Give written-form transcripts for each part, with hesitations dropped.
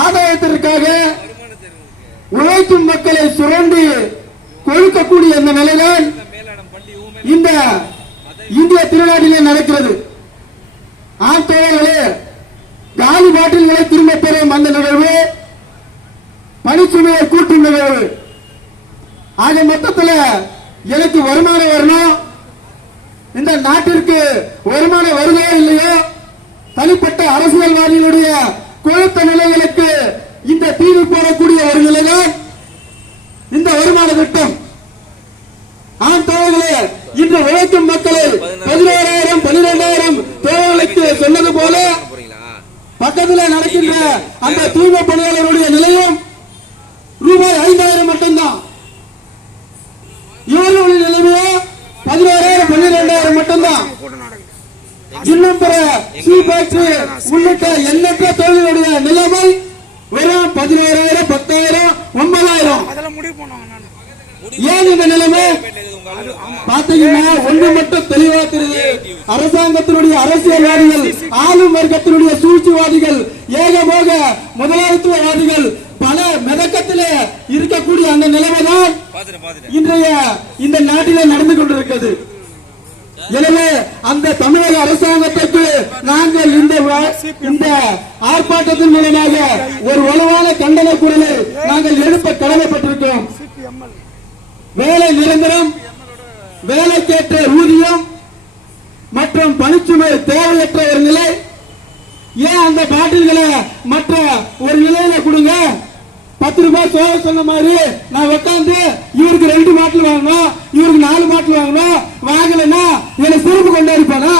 ஆதாயத்திற்காக உழைக்கும் மக்களை சுரண்டி கொழுக்கக்கூடிய இந்த நிலைதான் இந்த இந்திய திருநாட்டிலே நடக்கிறது. ஆட்சியாளர்களே, காலி பாட்டில்களை திரும்ப பெறும் அந்த நிகழ்வு பணிச்சுமையை கூட்டும் நிகழ்வு. ஆக மொத்தத்தில் எனக்கு வருமானம் வரணும், இந்த நாட்டிற்கு வருமானம் வருதோ இல்லையோ, தனிப்பட்ட அரசியல்வாதிகளுடைய கொழுத்த நிலைகளுக்கு இந்த தீர்வு போடக்கூடிய ஒரு நிலைதான் இந்த வருமான திட்டம். ஆம் தோழர்களே, இன்று உழைக்கும் மக்களை 11,000 12,000 தேவைகளுக்கு சொன்னது போல பக்கத்தில் நடக்கின்ற அந்த தூய்மை பணியாளர்களுடைய நிலையம் ரூபாய் 5,000 மட்டும்தான். இவர்களுடைய நிலைமையோ 11,000 12,000 மட்டும்தான். இன்னும் பிற ஃபேக்டரி உள்ளிட்ட எண்ணற்ற தொழிலுடைய நிலைமை வெறும் 11,000 10,000 9,000. ஏன் இந்த நிலைமை பாத்தீங்கன்னா ஒன்று மட்டும் தெளிவா தெரியுது. அரசாங்கத்தினுடைய அரசியல்வாதிகள், ஆளும் வர்க்கத்தினுடைய சூழ்ச்சிவாதிகள், ஏகபோக முதலாளித்துவவாதிகள் பல மெதக்கத்திலே இருக்கக்கூடிய அந்த நிலைமைதான் இன்றைய இந்த நாட்டிலே நடந்து கொண்டிருக்கிறது. எனவே அந்த தமிழக அரசாங்கத்திற்கு நாங்கள் இந்த ஆர்ப்பாட்டத்தின் மூலமாக ஒரு வலுவான கண்டன குரலை நாங்கள் எழுப்ப கடமைப்பட்டிருக்கிறோம். வேலை நிரந்தரம், வேலைக்கேற்ற ஊதியம் மற்றும் பணிச்சுமை தேவையற்ற ஒரு நிலை. ஏன் அந்த பாட்டில்களை மற்ற ஒரு நிலையில கொடுங்க. 10 ரூபாய் சோழ சொன்ன மாதிரி நான் உட்காந்து இவருக்கு 2 பாட்டில் வாங்கணும், இவருக்கு 4 பாட்டில் வாங்கணும், வாங்கலன்னா எனக்கு சிறப்பு கொண்டாடிப்பானா?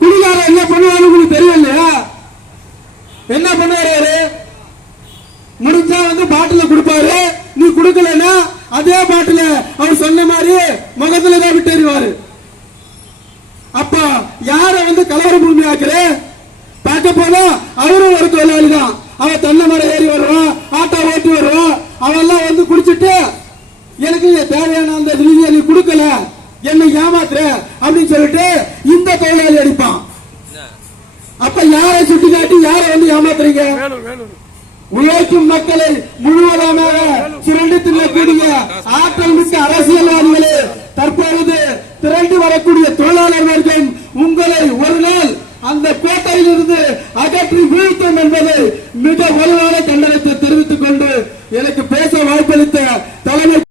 குடிகாரன் என்ன பண்ணுவான்னு உங்களுக்கு தெரியும் இல்லையா? என்ன பண்ணுவாரு? முடிஞ்சா பாட்டில கொடுப்பாரு, நீ கொடுக்கலன்னா அதே பாட்டில அவர் சொன்ன மாதிரி முகத்துல தான் விட்டு எறிவாரு. அப்ப யார கலவர பூமி ஆக்குற பார்க்க போனா அவரும் ஒரு தொழிலாளி தான். அவன் தென்னை மரம் ஏறி வருவான், ஆட்டோ ஓட்டி வருவான். அவெல்லாம் குடிச்சிட்டு எனக்கு தேவையான அந்த நிதியை நீ கொடுக்கல, என்னை ஏமாத்துற அப்படின்னு சொல்லிட்டு இந்த தொழிலாளி அடிப்பான். அப்ப யாரை சுட்டி காட்டி யாரை ஏமாத்துறீங்க? உழைக்கும் மக்களை முழுவதுமாக சுரண்டி தின்னக்கூடிய ஆற்றல் மிக்க அரசியல்வாதிகளே